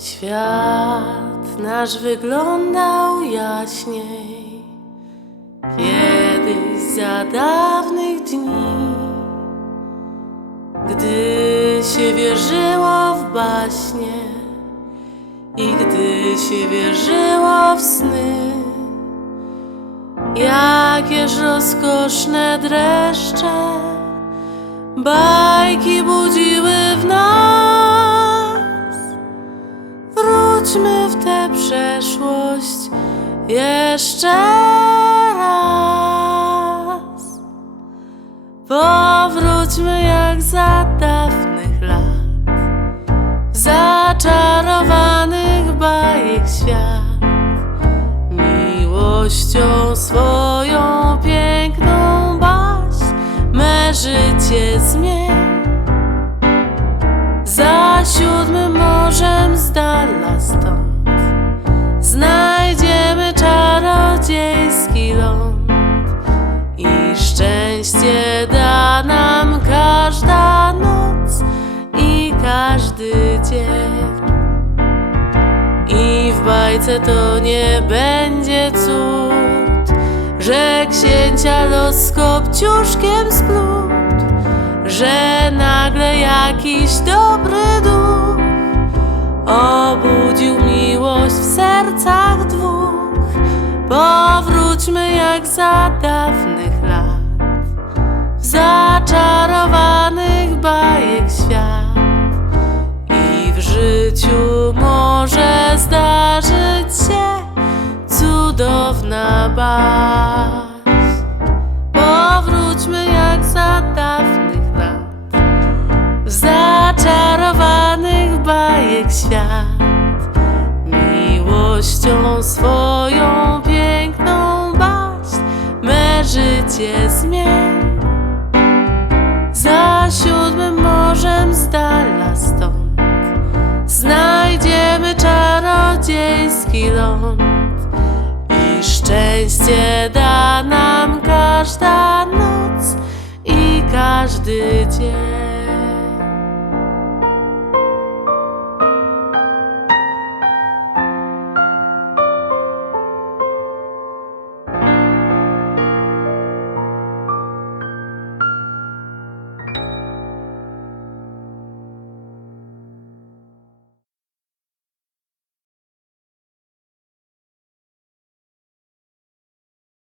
Świat nasz wyglądał jaśniej. Kiedyś za dawnych dni Gdy się wierzyło w baśnie I gdy się wierzyło w sny. Jakież rozkoszne dreszcze Wróćmy w tę przeszłość jeszcze raz. Powróćmy jak za dawnych lat, zaczarowanych bajek świat. Miłością swoją piękną baś, me życie zmień. Za siódmym morzem z dala stąd. Znajdziemy czarodziejski ląd I szczęście da nam każda noc I każdy dzień. I w bajce to nie będzie cud Że księcia los z kopciuszkiem splótł że nagle jakiś dobry obudził miłość w sercach dwóch. Powróćmy jak za dawnych lat, w zaczarowanych bajek świat. I w życiu może zdarzyć się cudowna baśń. Miłością swoją piękną baśń Me życie zmień Za siódmym morzem z dala stąd Znajdziemy czarodziejski ląd i szczęście da nam każda noc i każdy dzień.